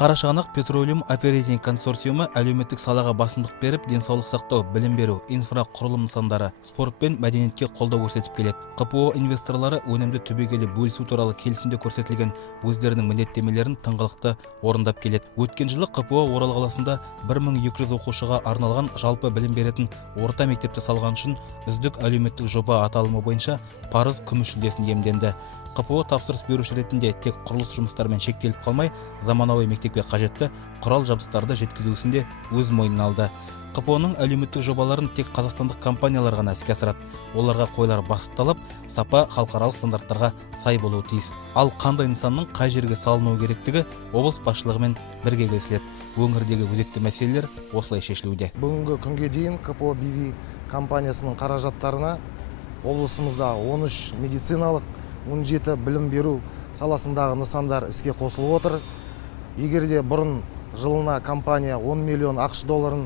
Қарашығанақ Петролиум оперейтинг консорциумы әлеуметтік салаға басымдық беріп, денсаулық сақтау, білім беру, инфрақұрылым нысандары, спорт пен мәдениетке қолдау көрсетіп келеді. КПО инвесторлары өнімді түбегейлі бөлісу туралы келісімде көрсетілген өздерінің міндеттемелерін тыңғылықты орындап келеді. Өткен жылы КПО Орал қаласында 1200 оқушыға арналған жалпы білім беретін орта мектепті салған үшін үздік әлеуметтік жоба аталымы бойынша парыз күміс жүлдесін иемденді. КПО тапсырыс беруші ретінде тек құрылыс жұмыстарымен шектеліп қалмай, заманауи мектепке қажетті құрал жабдықтарды жеткізу ісінде өз мойнына алды. КПО-ның әлеуметтік жобаларын тек қазақстандық компаниялар ғана іске асырады. Оларға қойылар басты талап сапа халықаралық стандарттарға сай болуы тиіс. Ал қандай нысанның қай жерге салынуы керектігі облыс басшылығымен бірге келісіледі. Өңірдегі өзекті мәселелер осылай шешілуде. Бүгінгі күнге дейін КПО BV компаниясының қаражаттарына облысымызда 13 медициналық, 17 білім беру саласындағы нысандар іске қосылып отыр. Егерде бұрын жылына компания 10 миллион ақш долларын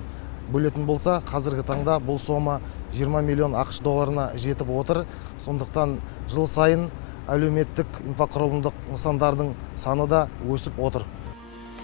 бөлетін болса, қазіргі таңда бұл сома 20 миллион ақш долларына жетіп отыр. Сондықтан жыл сайын әлеуметтік инфрақұрылымдық нысандардың саны да өсіп отыр.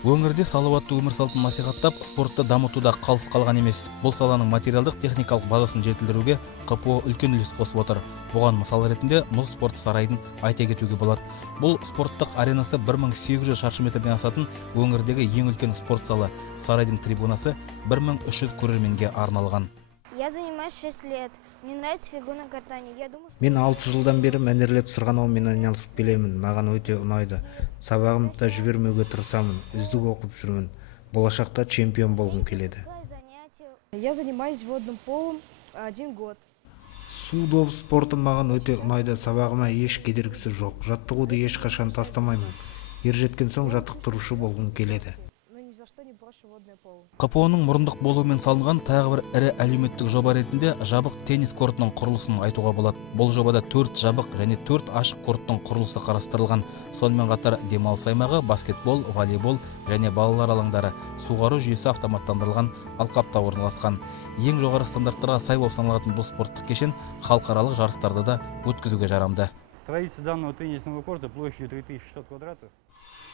Өңірде салауатты өмір салтын насихаттап, спортты дамытуда қалыс қалған емес. Бұл саланың материалдық техникалық базасын жетілдіруге КПО үлкен үлес қосып отыр. Бұған мысал ретінде мұз спорт сарайын айта кетуге болады. Бұл спорттық аренасы 1800 шаршы метрден асатын өңірдегі ең үлкен спорт залы. Сарайдың трибунасы 1300 көрерменге арналған. Я занимаюсь 6 лет. Мне нравится фигурное катание. Я думаю, Мен 6 жылдан бері мәнерлеп сырғанаумен айналысып келемін. Маған өте ұнайды. Сабағымды да жібермеуге тырысамын. Үздік оқып жүрмін. Болашақта чемпион болғым келеді. Я занимаюсь водным полом 1 год. Су добы спорты маған өте ұнайды. Сабағыма еш кедергісі жоқ. Жаттығуды ешқашан тастамаймын. Ер жеткен соң жаттықтырушы болғым келеді. КПО-ның мұрындық болуымен салынған тағы бір ірі әлеуметтік жоба ретінде жабық теннис кортының құрылысын айтуға болады. Бұл жобада 4 жабық және 4 ашық корттың құрылысы қарастырылған. Сонымен қатар демалыс аймағы, баскетбол, волейбол және балалар алаңдары, суғару жүйесі автоматтандырылған алқапта орналасқан. Ең жоғары стандарттарға сай болып саналатын бұл спорттық кешен халықаралық жарыстарды да өткізуге жарамды. Строительство данного теннисного корта площадью 3600 квадратов.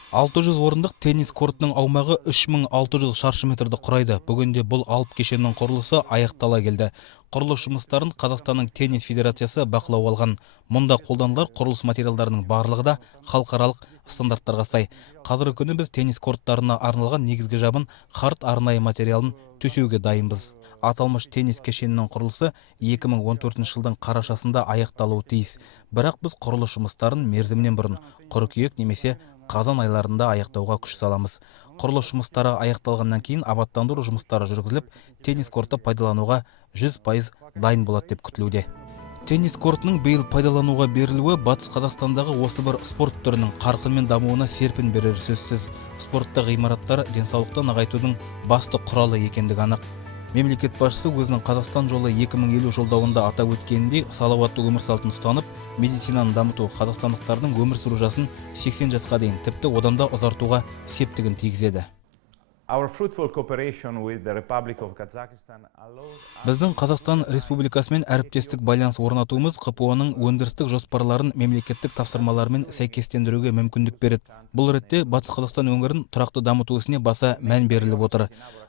600 орындық теннис кортының аумағы 3600 шаршы метрді құрайды. Бүгінде бұл алып кешеннің құрылысы аяқтала келді. Құрылыс жұмыстарын Қазақстанның теннис федерациясы бақылау алған. Мұнда қолданылар құрылыс материалдарының барлығы да халықаралық стандарттарға сай. Қазіргі күні біз теннис корттарына арналған негізгі жабын хард арнайы материалын төсеуге дайынбыз. Аталмыш теннис кешенінің құрылысы 2014 жылдың қарашасында аяқталуы тиіс. Бірақ біз құрылыс жұмыстарын мерзімнен бұрын қыркүйек немесе қазан айларында аяқтауға күш саламыз. Құрылыс жұмыстары аяқталғаннан кейін абаттандыру жұмыстары жүргізіліп, теннис корты пайдалануға 100% дайын болады деп күтілуде. Теннис кортының биыл пайдалануға берілуі батыс Қазақстандағы осы бір спорт түрінің қарқынмен дамуына серпін берер сөзсіз. Спортта ғимараттар денсаулықты нығайтудың басты құралы екендігі анық. Мемлекет басшысы өзінің Қазақстан жолы 2050 жолдауында атап өткеніндей, салауатты өмір салтын ұстанып, медицинаны дамыту қазақстандықтардың өмір сүру жасын 80 жасқа дейін, тіпті одан да ұзартуға септігін тигізеді. Біздің Қазақстан Республикасымен әріптестік байланыс орнатуымыз КПО-ның өндірістік жоспарларын мемлекеттік тапсырмалармен сәйкестендіруге мүмкіндік береді. Бұл ретте Батыс Қазақстан өңірін тұрақты дамыту ісіне баса мән беріліп отыр.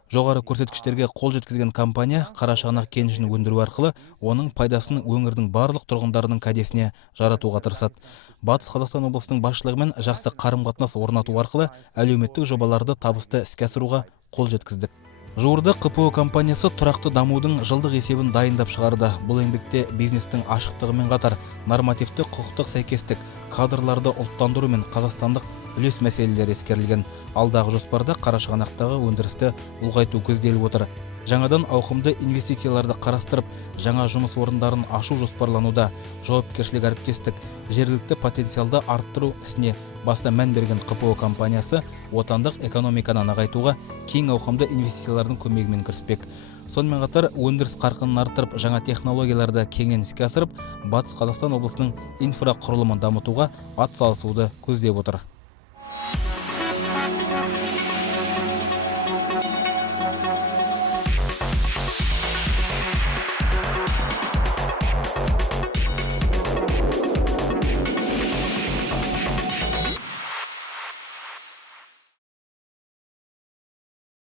Жоғары көрсеткіштерге қол жеткізген компания Қарашығанақ кенішін өндіру арқылы оның пайдасын өңірдің барлық тұрғындарының кәдесіне жаратуға тырысады. Батыс Қазақстан облысының басшылығымен жақсы қарым-қатынас орнату арқылы әлеуметтік жобаларды табысты іске асыруға қол жеткіздік. Жуырда КПО компаниясы тұрақты дамудың жылдық есебін дайындап шығарды. Бұл еңбекте бизнестің ашықтығымен қатар нормативті құқықтық сәйкестік, кадрларды ұлттандыру мен қазақстандық үлес мәселелері ескерілген. Алдағы жоспарда Қарашығанақтағы өндірісті ұлғайту көзделіп отыр. Жаңадан ауқымды инвестицияларды қарастырып, жаңа жұмыс орындарын ашу жоспарлануда. Жауапкершілік әріптестік, жергілікті потенциалды арттыру ісіне баса мән берген КПО компаниясы отандық экономиканы нығайтуға кең ауқымды инвестициялардың көмегімен кіріспек. Сонымен қатар өндіріс қарқынын арттырып, жаңа технологияларды кеңінен іске асырып, Батыс Қазақстан облысының инфрақұрылымын дамытуға атсалысуды көздеп отыр.